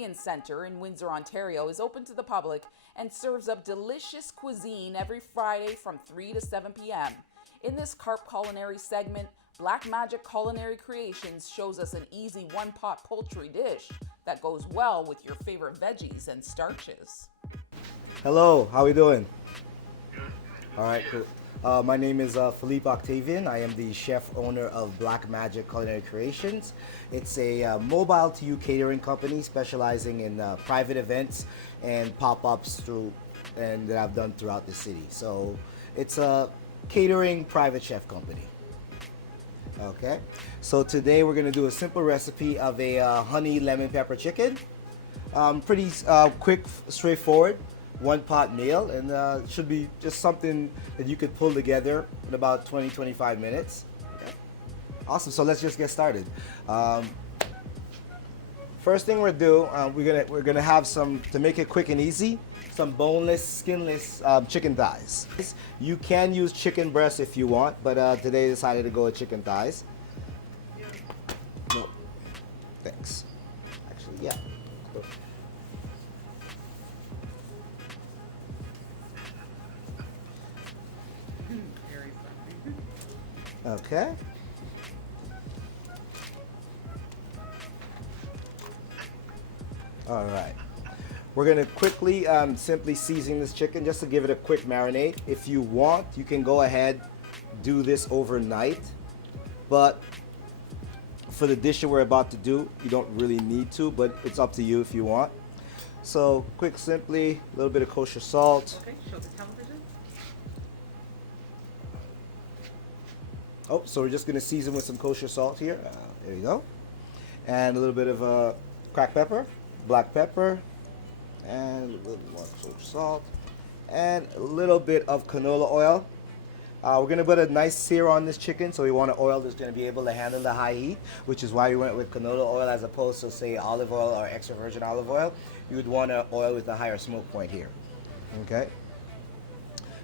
Caribbean Center in Windsor, Ontario is open to the public and serves up delicious cuisine every Friday from 3 to 7 p.m. In this CARP Culinary segment, Black Magic Culinary Creations shows us an easy one-pot poultry dish that goes well with your favorite veggies and starches. Hello, how we doing? All right, cool. My name is Philippe Octavian. I am the chef owner of Black Magic Culinary Creations. It's a mobile to you catering company specializing in private events and pop-ups that I've done throughout the city. So it's a catering private chef company. Okay, so today we're gonna do a simple recipe of a honey lemon pepper chicken. Pretty quick, straightforward. One pot meal, and it should be just something that you could pull together in about 20-25 minutes. Okay. Awesome, so let's just get started. First thing we're gonna have some, to make it quick and easy, some boneless, skinless chicken thighs. You can use chicken breast if you want, but today I decided to go with chicken thighs. No, thanks. Actually, yeah. Okay. All right. We're gonna quickly simply season this chicken just to give it a quick marinade. If you want, you can go ahead, do this overnight, but for the dish that we're about to do, you don't really need to, but it's up to you if you want. So quick, simply, a little bit of kosher salt. Okay, show the television. Oh, so we're just gonna season with some kosher salt here. There you go. And a little bit of cracked pepper, black pepper, and a little more kosher salt, and a little bit of canola oil. We're gonna put a nice sear on this chicken, so we want an oil that's gonna be able to handle the high heat, which is why we went with canola oil as opposed to, say, olive oil or extra virgin olive oil. You would want an oil with a higher smoke point here. Okay.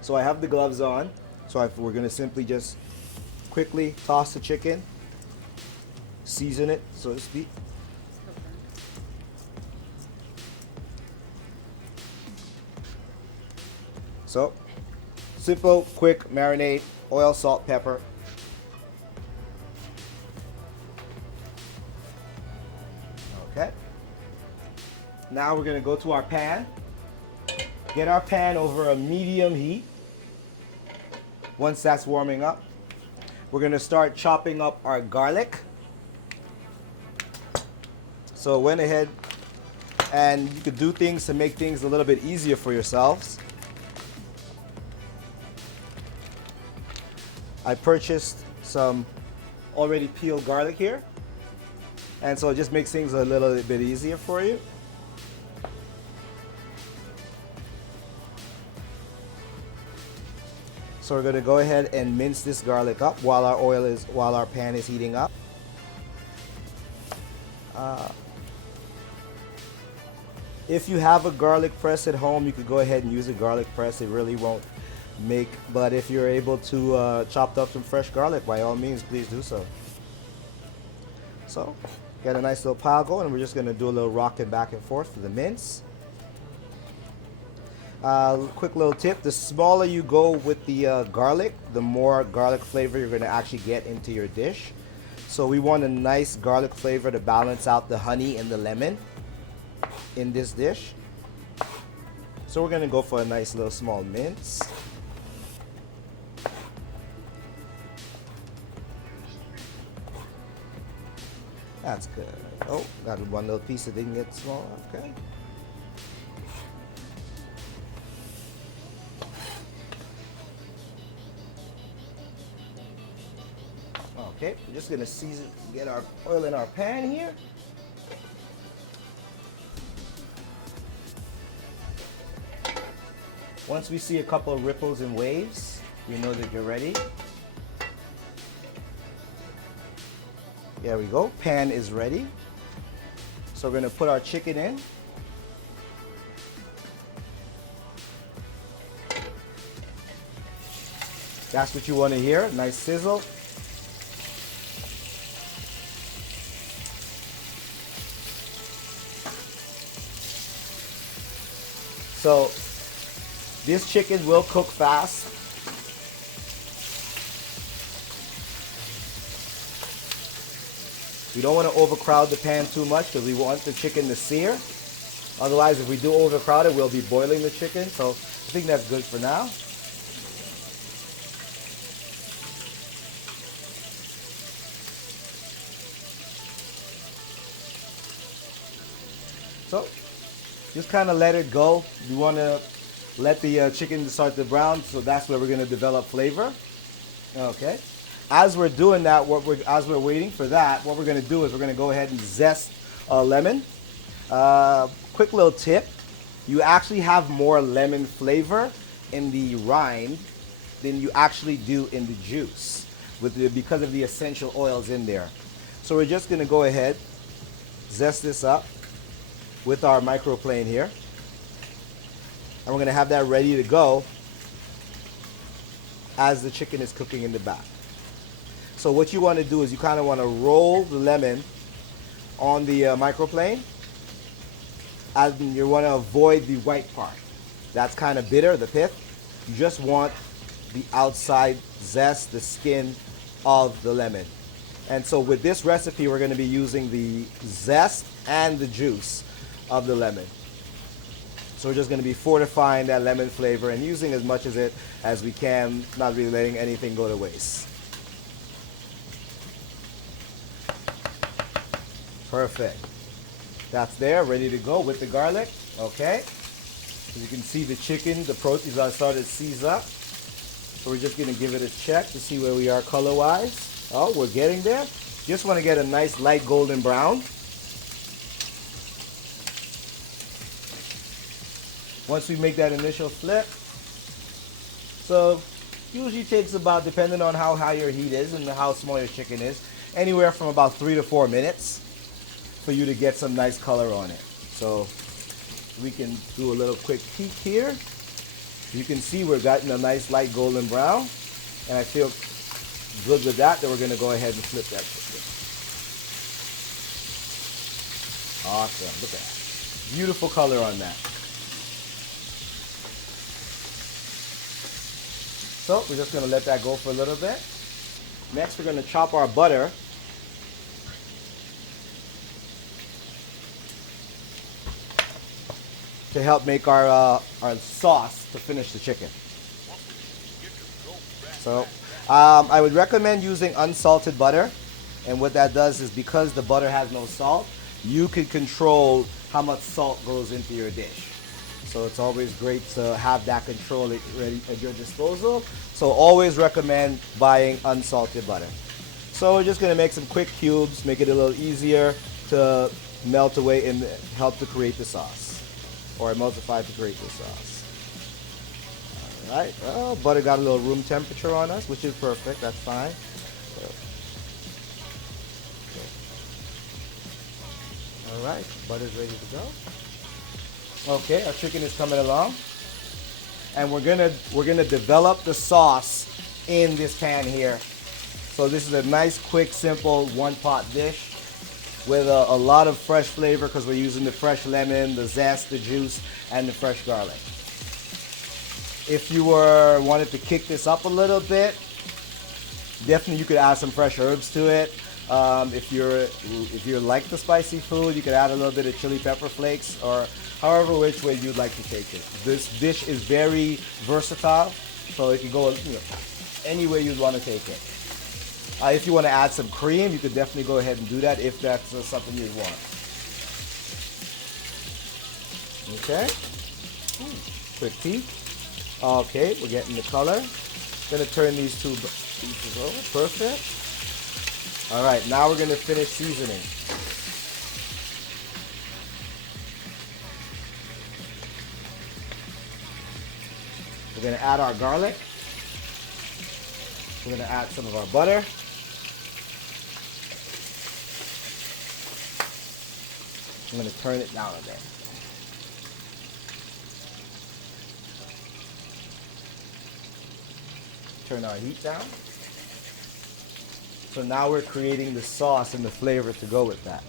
So I have the gloves on, so we're gonna simply just quickly toss the chicken, season it, so to speak. So, simple, quick marinade, oil, salt, pepper. Okay. Now we're gonna go to our pan. Get our pan over a medium heat. Once that's warming up, we're gonna start chopping up our garlic. So went ahead, and you could do things to make things a little bit easier for yourselves. I purchased some already peeled garlic here, and so it just makes things a little bit easier for you. So we're going to go ahead and mince this garlic up while our pan is heating up. If you have a garlic press at home, you could go ahead and use a garlic press. It really won't make, but if you're able to chop up some fresh garlic, by all means, please do so. So, got a nice little pile going, and we're just going to do a little rocking back and forth for the mince. Quick little tip, the smaller you go with the garlic, the more garlic flavor you're going to actually get into your dish. So we want a nice garlic flavor to balance out the honey and the lemon in this dish. So we're going to go for a nice little small mince. That's good. Oh, got one little piece that didn't get small. Okay. Okay, we're just gonna season, get our oil in our pan here. Once we see a couple of ripples and waves, we know that you're ready. There we go, pan is ready. So we're gonna put our chicken in. That's what you wanna hear, nice sizzle. So this chicken will cook fast. We don't want to overcrowd the pan too much because we want the chicken to sear. Otherwise, if we do overcrowd it, we'll be boiling the chicken. So I think that's good for now. So just kind of let it go. You want to let the chicken start to brown, so that's where we're going to develop flavor. Okay. As we're doing that, as we're waiting for that, what we're going to do is we're going to go ahead and zest a lemon. Quick little tip: you actually have more lemon flavor in the rind than you actually do in the juice, because of the essential oils in there. So we're just going to go ahead, zest this up with our microplane here, and we're going to have that ready to go as the chicken is cooking in the back. So what you want to do is you kind of want to roll the lemon on the microplane, and you want to avoid the white part. That's kind of bitter, the pith. You just want the outside zest, the skin of the lemon. And so with this recipe, we're going to be using the zest and the juice of the lemon. So we're just going to be fortifying that lemon flavor and using as much of it as we can, not really letting anything go to waste. Perfect. That's there, ready to go with the garlic. Okay. As you can see, the chicken, the proteins are starting to seize up. So we're just going to give it a check to see where we are color-wise. Oh, we're getting there. Just want to get a nice light golden brown. Once we make that initial flip, so usually takes about, depending on how high your heat is and how small your chicken is, anywhere from about 3 to 4 minutes for you to get some nice color on it. So we can do a little quick peek here. You can see we're getting a nice light golden brown, and I feel good with that. Then we're going to go ahead and flip that chicken. Awesome. Look at that. Beautiful color on that. So we're just going to let that go for a little bit. Next, we're going to chop our butter. To help make our sauce to finish the chicken. So I would recommend using unsalted butter. And what that does is, because the butter has no salt, you can control how much salt goes into your dish. So it's always great to have that control ready at your disposal. So always recommend buying unsalted butter. So we're just going to make some quick cubes, make it a little easier to melt away and help to create the sauce. Or emulsify to create the sauce. All right. Well, butter got a little room temperature on us, which is perfect. That's fine. All right. Butter's ready to go. Okay, our chicken is coming along, and we're gonna develop the sauce in this pan here. So this is a nice, quick, simple one-pot dish with a lot of fresh flavor, because we're using the fresh lemon, the zest, the juice, and the fresh garlic. If you wanted to kick this up a little bit, definitely you could add some fresh herbs to it. If you like the spicy food, you could add a little bit of chili pepper flakes, or however which way you'd like to take it. This dish is very versatile, so it can go any way you'd want to take it. If you want to add some cream, you could definitely go ahead and do that if that's something you want. Okay. Quick peek. Okay, we're getting the color. Gonna turn these two pieces over. Perfect. All right, now we're gonna finish seasoning. We're gonna add our garlic. We're gonna add some of our butter. I'm going to turn it down a bit. Turn our heat down. So now we're creating the sauce and the flavor to go with that.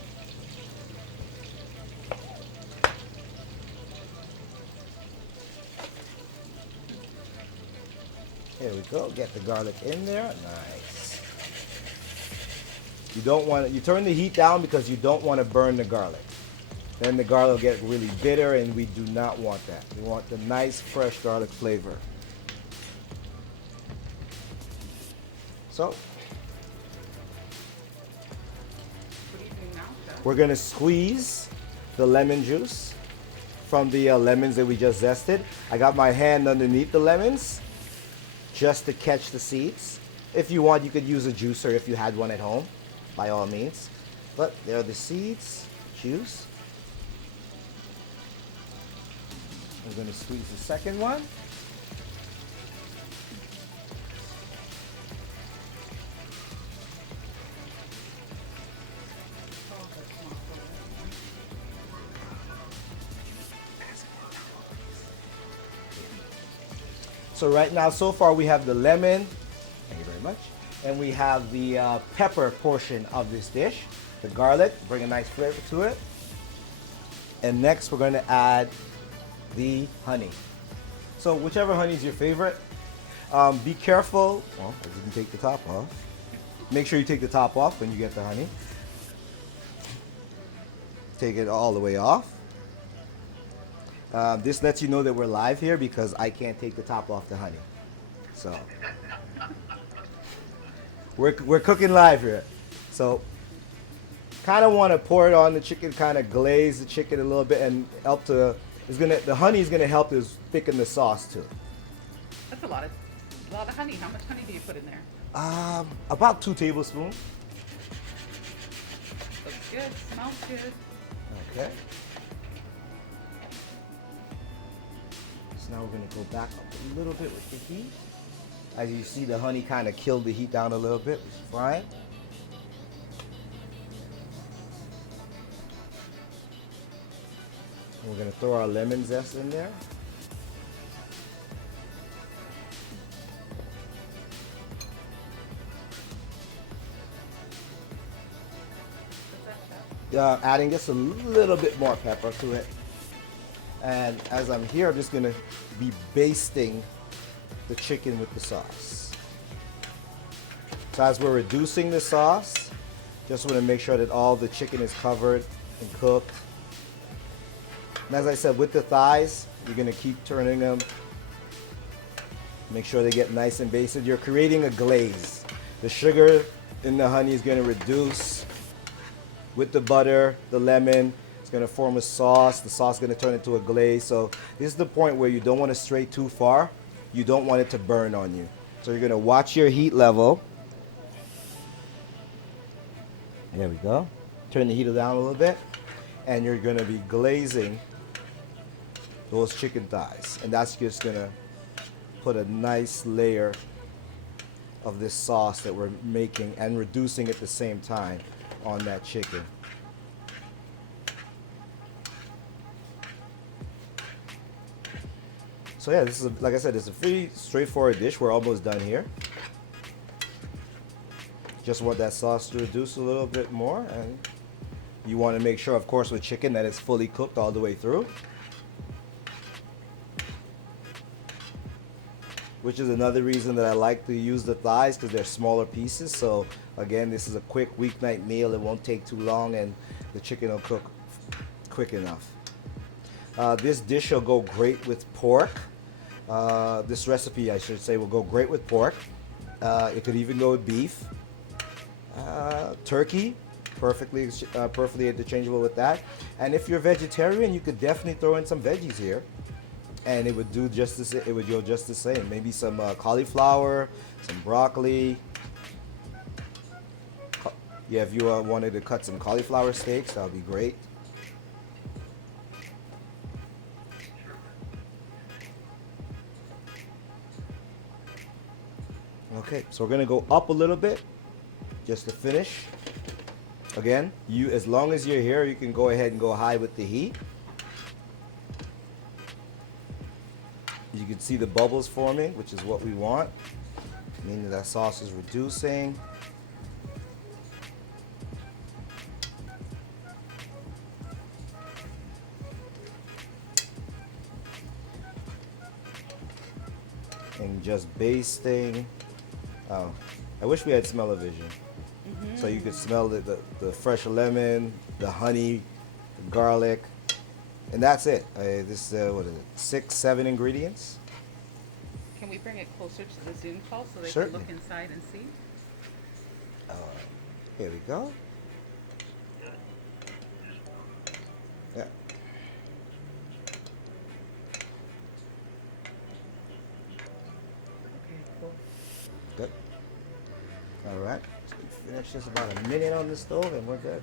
There we go. Get the garlic in there. Nice. You don't want to, you turn the heat down because you don't want to burn the garlic. Then the garlic will get really bitter, and we do not want that. We want the nice fresh garlic flavor. So What are you doing now, Chef? we're gonna squeeze the lemon juice from the lemons that we just zested. I got my hand underneath the lemons just to catch the seeds. If you want, you could use a juicer if you had one at home, by all means. But there are the seeds, juice. I'm gonna squeeze the second one. So right now, so far we have the lemon, thank you very much, and we have the pepper portion of this dish. The garlic, bring a nice flavor to it. And next we're going to add the honey. So whichever honey is your favorite, be careful. Well, I didn't take the top off. Make sure you take the top off when you get the honey. Take it all the way off. This lets you know that we're live here because I can't take the top off the honey. So we're cooking live here. So kind of want to pour it on the chicken, kind of glaze the chicken a little bit, and help to. The honey is gonna help to thicken the sauce too. That's a lot of honey. How much honey do you put in there? About 2 tablespoons. Looks good. Smells good. Okay. So now we're going to go back up a little bit with the heat. As you see, the honey kind of killed the heat down a little bit, which is fine. And we're going to throw our lemon zest in there. Adding just a little bit more pepper to it. And as I'm here, I'm just going to be basting the chicken with the sauce. So as we're reducing the sauce, just want to make sure that all the chicken is covered and cooked. And as I said, with the thighs, you're going to keep turning them. Make sure they get nice and basted. You're creating a glaze. The sugar in the honey is going to reduce with the butter, the lemon. It's going to form a sauce. The sauce is going to turn into a glaze. So this is the point where you don't want to stray too far. You don't want it to burn on you. So you're going to watch your heat level. There we go. Turn the heat down a little bit. And you're going to be glazing those chicken thighs. And that's just going to put a nice layer of this sauce that we're making and reducing at the same time on that chicken. So yeah, this is like I said, it's a pretty straightforward dish. We're almost done here. Just want that sauce to reduce a little bit more, and you want to make sure, of course, with chicken that it's fully cooked all the way through. Which is another reason that I like to use the thighs, because they're smaller pieces. So again, this is a quick weeknight meal. It won't take too long, and the chicken will cook quick enough. This dish will go great with pork. This recipe, I should say, will go great with pork. It could even go with beef. Turkey, perfectly interchangeable with that. And if you're vegetarian, you could definitely throw in some veggies here. And it would do just the same. It would go just the same. Maybe some cauliflower, some broccoli. Yeah, if you wanted to cut some cauliflower steaks, that would be great. Okay, so we're gonna go up a little bit, just to finish. Again, as long as you're here, you can go ahead and go high with the heat. You can see the bubbles forming, which is what we want, meaning that sauce is reducing. and just basting. Oh, I wish we had smell-o-vision. So you could smell the fresh lemon, the honey, the garlic, and that's it. This what is it? 6, 7 ingredients. Can we bring it closer to the Zoom call so they Certainly. can look inside and see? Here we go. Yeah. Okay, cool. Good. All right. So we finish just about a minute on the stove and we're good.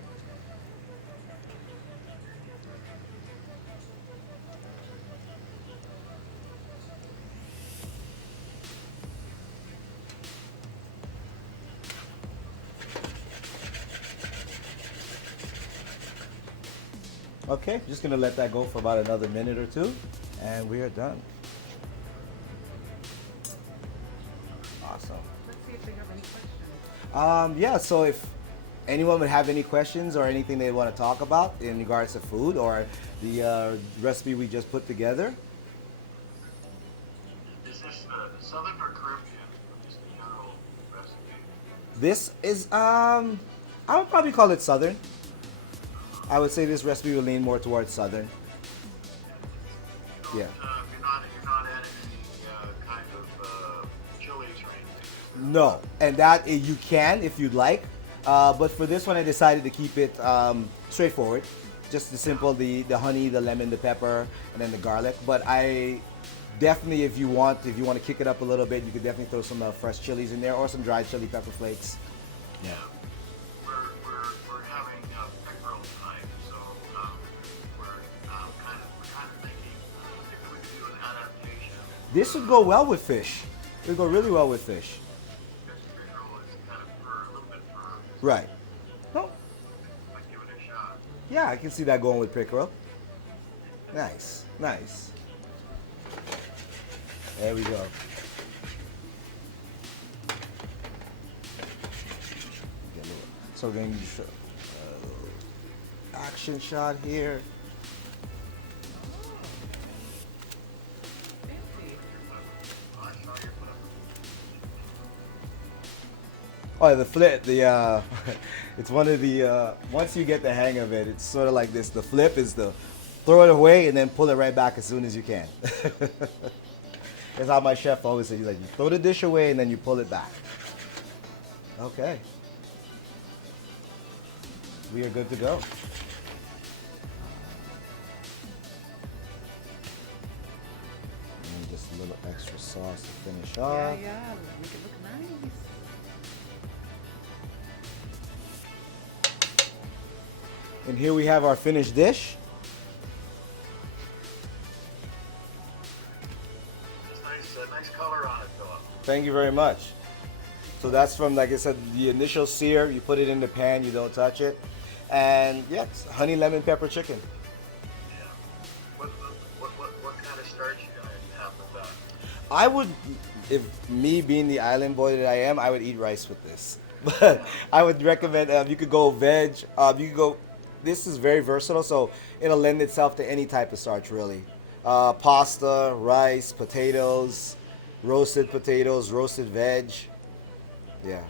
Okay, just gonna let that go for about another minute or two, and we are done. Awesome. Let's see if they have any questions. Yeah, so if anyone would have any questions or anything they want to talk about in regards to food or the recipe we just put together. Is this Southern or Caribbean? Just a general recipe. This is, I would probably call it Southern. I would say this recipe will lean more towards Southern. Yeah. You're not adding any kind of chilies or anything. No, and that you can if you'd like, but for this one I decided to keep it straightforward, just the simple the honey, the lemon, the pepper, and then the garlic. But I definitely, if you want to kick it up a little bit, you could definitely throw some fresh chilies in there or some dried chili pepper flakes. Yeah. We're having pickerel tonight, so we're kind of thinking if we could do an adaptation. This would go well with fish. It would go really well with fish. This pickerel is kind of a little bit firm. Right. Oh, Might give it a shot. yeah, I can see that going with pickerel. Nice, nice. There we go. So we're going to use action shot here. Fancy. I saw you put up. Oh, the flip, it's one of the, once you get the hang of it, it's sort of like this. The flip is the throw it away and then pull it right back as soon as you can. That's how my chef always says. He's like, you throw the dish away and then you pull it back. Okay. We are good to go. And just a little extra sauce to finish Yeah, off. yeah. Make it look nice. And here we have our finished dish. It's nice color on it, Philip. Thank you very much. So that's from, like I said, the initial sear. You put it in the pan, you don't touch it. And yeah, it's honey lemon pepper chicken. Yeah. What kind of starch you gonna have with that? I would, if me being the island boy that I am, I would eat rice with this. But I would recommend you could go veg. You could go. This is very versatile, so it'll lend itself to any type of starch really. Pasta, rice, potatoes, roasted veg. Yeah.